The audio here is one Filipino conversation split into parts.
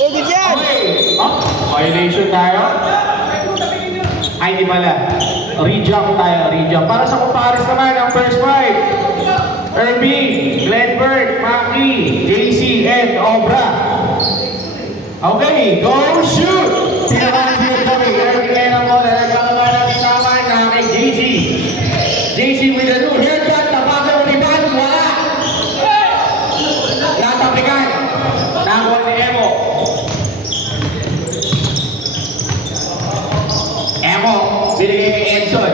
Pwede dyan! Okay. Oh, violation tayo. Ay, di pala. Rejump tayo, rejump. Para sa kumpares naman, ang first five. Irving, Glenberg, Maki, JC, and Obra. Okay, go shoot! Pinakalang din kami. Irving ngayon ang bola. Nagkakawa natin tama na kay JC. JC with a new haircut. Tapakan mo ni Ban. Wala! Natapikan. Nakuha ni Emo. Emo, binigay kay Edson.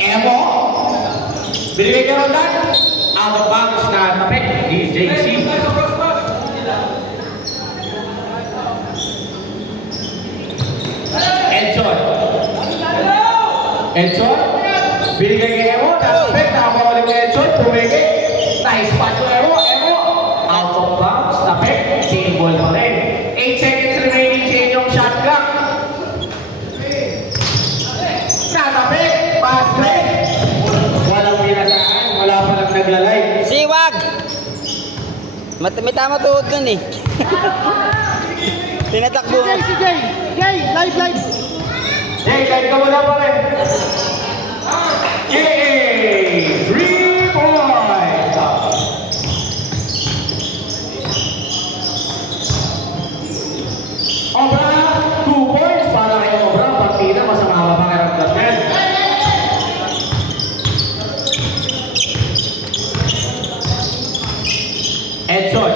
Emo, binigay kay Roldan. Out of bounds na tapik ni JC. Edson, binigay kay Emo. Tapik, nakakuha kay Edson. Pumigay. Nice pass to Emo. Emo, out of bounds. Tapik, same ball pa rin. 8 seconds remaining sa inyong shot clock. Natapik, pass break. Walang pinasaan, wala pa lang naglalay. Siwag! May tama tuhod dun eh. Tinatakbo mo. Si Jay! Jay! Live, live! Jay, kahit ka muna pa rin. Jay! 3 points! Obra, 2 points para kay Obra. Partida, masama ba pakiramdam yan? Edson.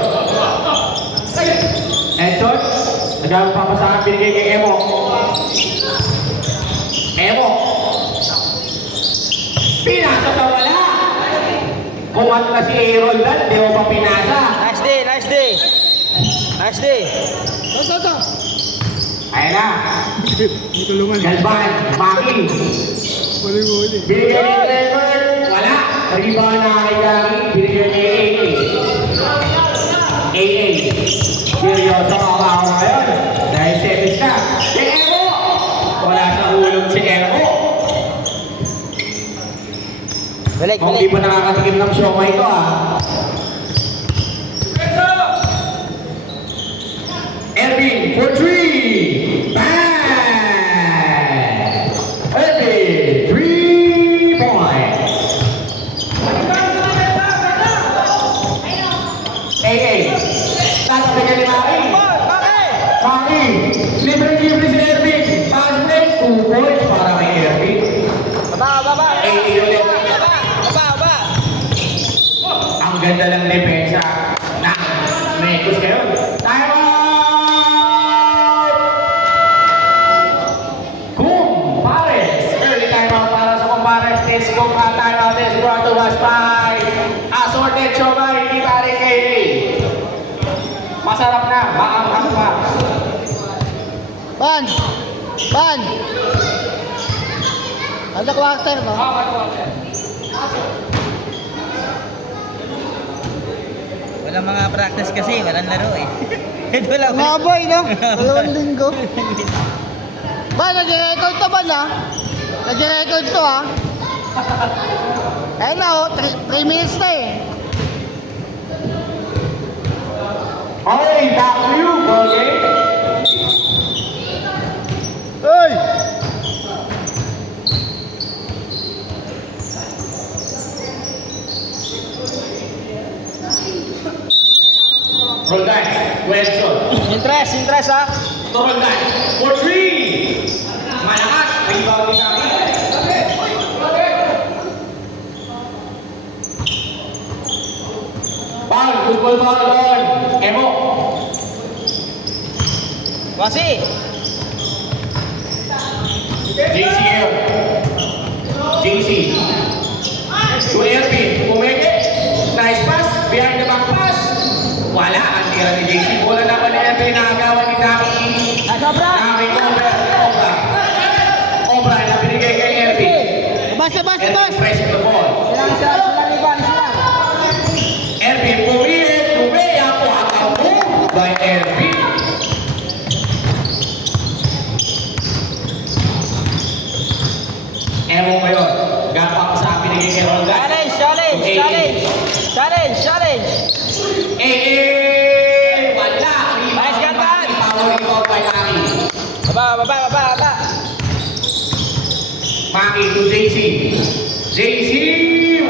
Edson. Nagawang papasahan, binigay kay Emo. Emo. Pinasa ka wala. Kung ano na si Roldan, di mo pa pinasa. Nice day, nice day. Nice day. Ito. Ayan na. Hindi tulungan. Galban, Maki. Huli. Binigay ni Trevor, wala. Nag-iba na kay Gary, binigay ni AA. AA. Seryoso ako ako ngayon. Dahil semis na. Si Emo! Wala sa hulog si Emo. Balik, Kung di balik. pa nakakatikim ng siomay ito ah. Ervin for 3. Bang! Ervin, 3 points. AA. Tatabigan ni Maki. Maki. Libre-libre si Ervin. Pass break. 2 points para kay Ervin. Baba. AA ulit. Baba. Ang ganda ng depensa na Mekos kayo. Time out! Kumpares! Early time out para sa Kumpares. This time out is brought to us by Assorted Siomay ni Pare Kaili. Masarap na, maanghang pa. Ban! Ada quarter, no? Walang mga practice kasi, walang laro eh. Ito lang. Mga boy, no? 2 linggo. Ban, nag-record to ba na? Nag-record to, ha? Ayun na, oh. 3 minutes na eh. Okay, back to you, okay? Hey! Roldan, Wilson. Interest ha? To Roldan, for 3. Malakas, rebound ni Saki. Foul, football foul doon. Emo. Wasi! JCL. JC. To Ervin, pumeke. Nice pass, behind the back pass. Wala, ang tira ni JC. Bola naman ni Ervin, nakagawa ni Dami. Sobra! Dami, Obra na binigay kay Ervin. Basta! Ervin pressing the ball. Silang iban. Ervin pumilit, tumaya po ang ako by Ervin. Emo ngayon, gapa ko sa akin ni Roldan. Challenge! Eh, Maki to JC. JC,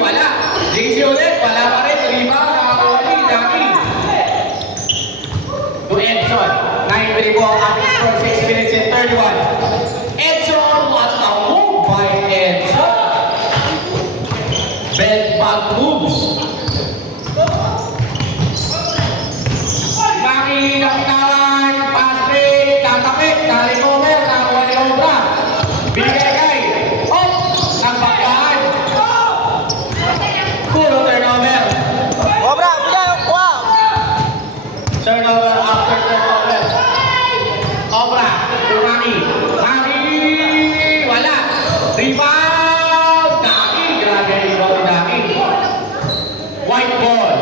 wala. JC ulit, wala pa rin. Rebound, nakakawali. Maki. To Edson. 9-3 po ang ating score. 6 minutes and 31. Edson, what a move by Edson. Belt bag moves. Maki, nakitawan. Pass break. Tatapit. Nari-cover. Nakakuha ni Obra. Binigay kay. Oh! Nagbaklaan. Puro turnover. Obra, bigay, kuha. Turnover after turnover. Obra. Maki. Maki. Wala. Rebound. Daki. Grabe yung rebound Daki. White ball.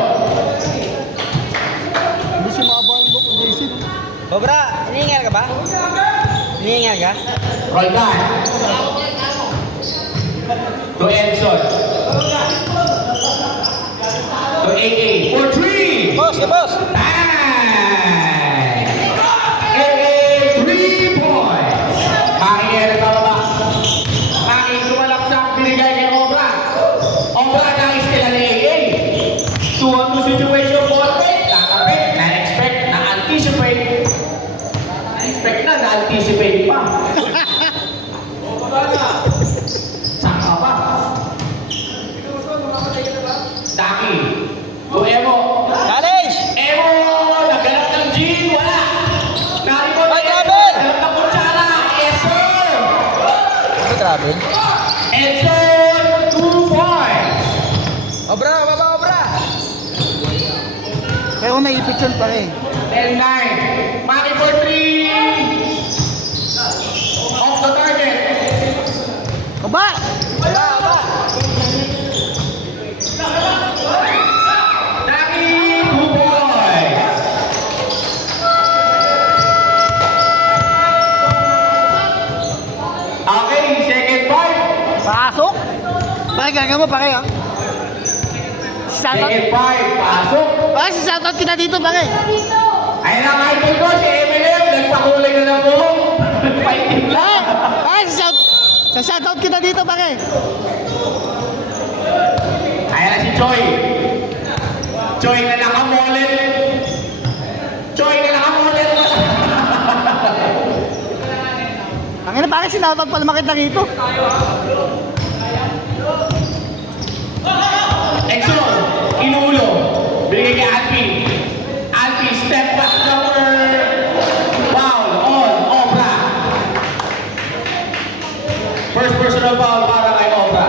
Hindi sumaba ang buko, JC. Cobra, hinihingal ka ba? Hinihingal ka? Roll back. To Edson. To AA. For 3. Boss, boss. Nice! AA 3 points. Maki na ba? Maki sumalaksak binigay kay Obra. Obra nais kila ni AA. 2-on-2 situation ball fake. Nakapit. Na-expect. Na-anticipate. Na-expect na. Na-anticipate pa. Saka pa. Daki. To Emo. Challenge! Emo! Nagganap ng G. Wala. Nariko na Ay, Emo. travel! Nagganap ng kutsara. Yes, sir. Ano travel? Edson, 2 points. Obra, baba, Obra! Kaya kung naipit yun pa rin. 10-9. Maki for 3. Off the target. Kaba! Baba, baba! Daki, 2 points. Okay, second five. Pasok! Pare, gagawin mo pare, ha? Shoutout. Second five, pasok. Pare, si shoutout kita dito, pare. Ayun ang idol ko, si Eminem. Nagpakulay na ng buhok. Fighting Pare, lang. pare, sa shoutout kita dito, pare. Ayan na si Choi. Choi na nakamolet. Choi na nakamolet. Ang ina, pare, sinoutout pala makita rito. Exxon, inuulo. Binigay kay Alpi. Alpi, step back number. Foul on Obra. First personal foul para kay Obra.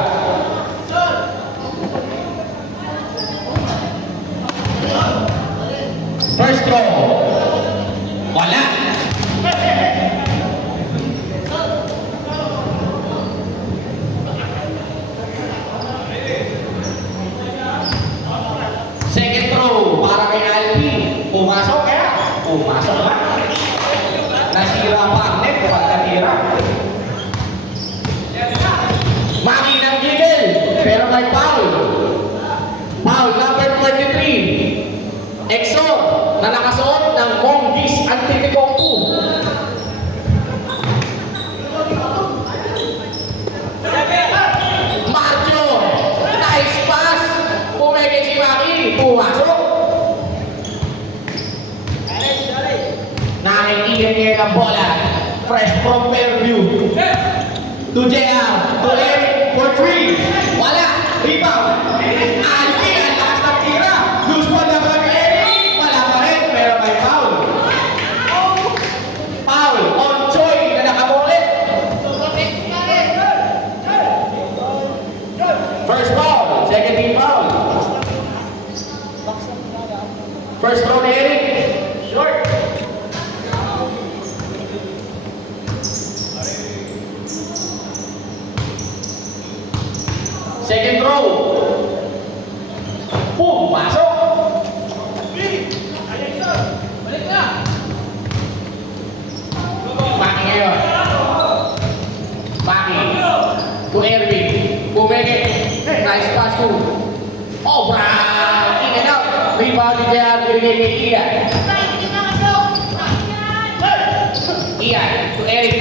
First throw. Wala. Second throw para kay Alpi. Pumasok kaya? Pumasok ba? Nasira pa ang net kapag natira. Maki ng gigil, pero may foul. Foul number 23. Exo na nakasuot ng Monggis Antetokounmpo. Marjo, nice pass. Pumeke si Maki, pumasok. Nakikita niya ng bola. Fresh from Fairview. To JR, to Eric for 3. Wala. Rebound. Alpi, ang lakas ng tira. Loose ball na ba kay Eric? Wala pa rin, pero may foul. Foul on Choi na nakabolet. First foul, second team foul. First throw ni Eric. Short. Second throw. Boom, pasok. Maki ngayon. Maki. To Erwin. Bumeke. Nice pass to Obra. In and out. Rebound ni JR. Binigay kay Ian. Ian. To Eric.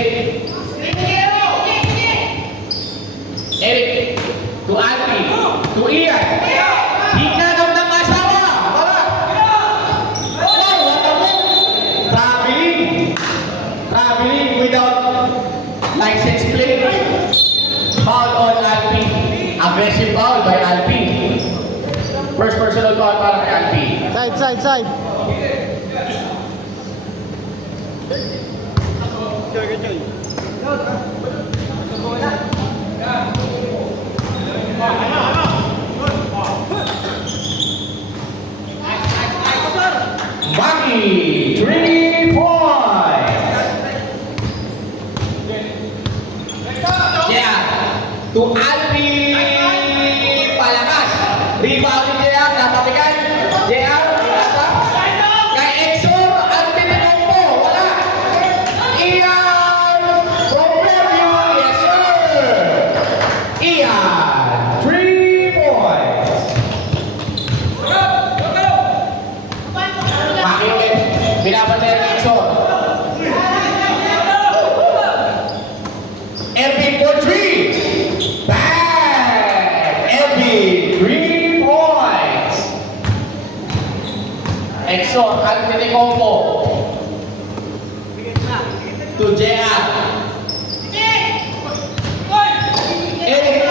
Eric. To Alpi. To Ian. Hinanap ng asawa. Wala. Wow, what a move. Traveling without license plate. Foul on Alpi. Aggressive foul by Alpi. First personal foul para kay Alpi. Side. Maki, 3 points. Yeah. To Alpi. Palakas. Rebound ni JR. Napatikan. JR. Kay Exor. Alpi Tinombo. Wala. Ian. From Fairview. Yes, sir. Ian. 3 points. Maki ulit. Binabantay ni Exor. Ervin for 3. Bang! Ervin, 3 points. Exor, Antetokounmpo. To JR. Eric.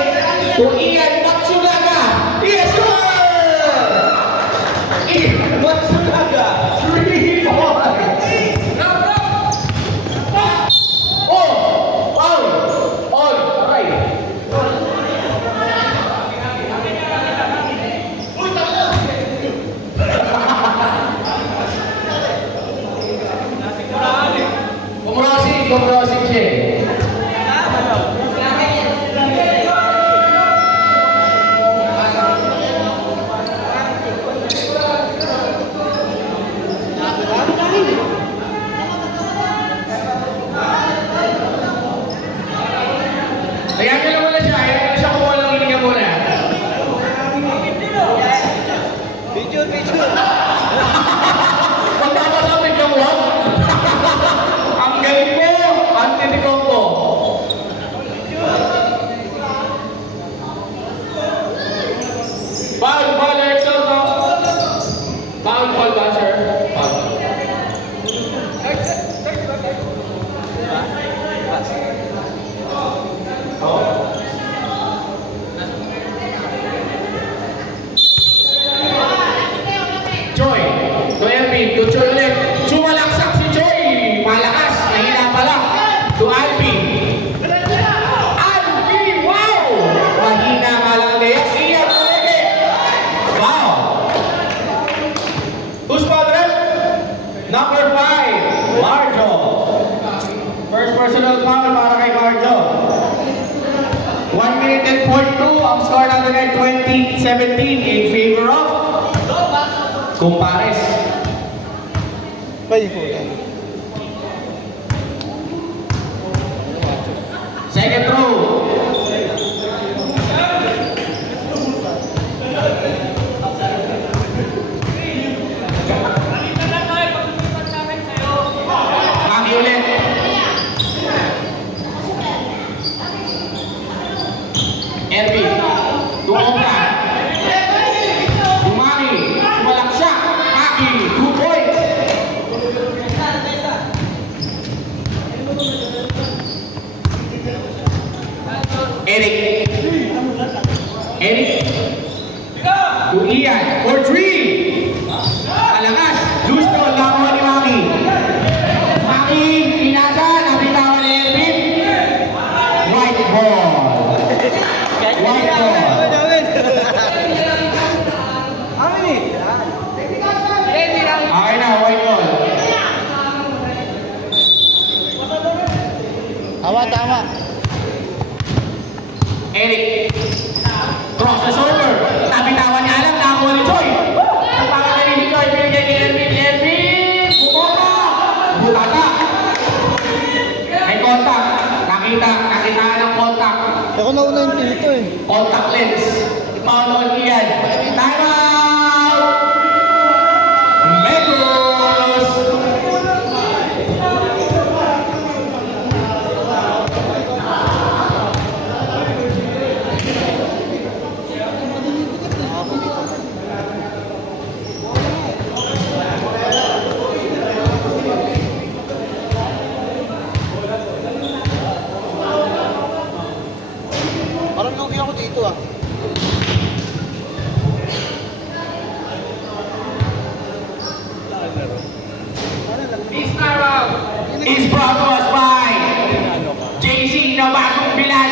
To Ian Matsunaga. Yes, sir! Ian Matsunaga. 3 points. Oh! All! Aray! Kumrosing siya. Ayan nyo muna siya. Ayan nyo siya kumuha ng hininga muna. Picture. Magpapasapit ka mo? Ang galing mo! Antetokounmpo. Foul, Exor, no? Foul ba, sir? Foul. Joy, to Ervin, to Joy ulit. Sumalaksak si Joy. Malakas, mahina pala. To Alpi. Alpi, wow! Mahina nga lang ulit. Iyan ulit. Wow! Who's padre? Number 5, Marjo. First personal foul para kay Marjo. 1 minute and 42 ang score natin ay 20-17 in favor of Kumpares. Second throw. Maki ulit. Ervin. Tumoka. Dumani. Sumalaksak. Maki. 2 points. Eric. To Ian. For 3. Alagas. Loose ball. Lakuha ni Maki. Maki. Pinasa. Nabitawan ni Ervin. White ball. White ball. Okay na. White ball. Tama. Eric. Cross the shoulder. Nabitawan niya alam. Nakakuha ni Joy. Nagpapagaling ni Joy. Binigay ni Ervin. Ervin. Bumota. Butata. May contact. Nakitaan ng contact. Ako nauna yung dito eh. Contact lens. Foul on Ian. Time out! Megos! is brought to us by JC na bagong bilan.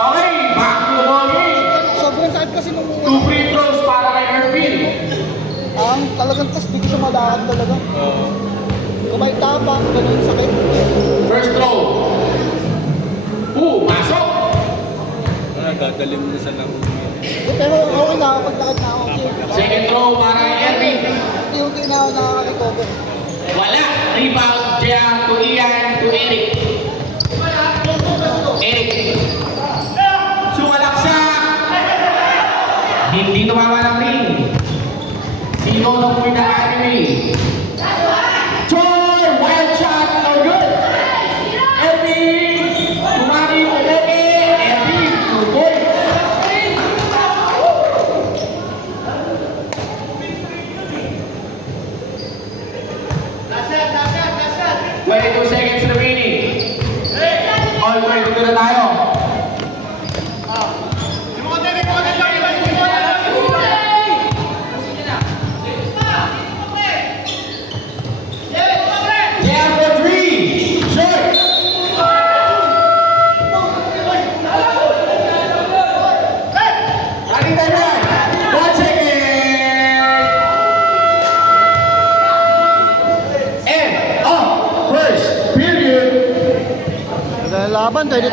Okay, back to the ball game. Sobrang sakit kasi nung Two free throws para kay Ervin. talagang tas di ko siya malakad talaga. Kumay tapang, ganun sakit. First throw. Pasok. Dadalim mo sa lang. Pero okay na ako, paglakad na ako. Okay. Second throw para kay Ervin. Unti na ako nakaka-recover. Wala. Rebound dyan to Ian to Eric. Eric. Sumalaksak. Hindi tumama ng ring. Sino ng winner anime? Troy! Wild shot! No good! Ervin! Tumari mo Ervin! Ervin! 2 points! Two seconds remaining. All 22 na tayo. Jam for 3. Short. Running time run. 1 second. End of first period. Laban, 22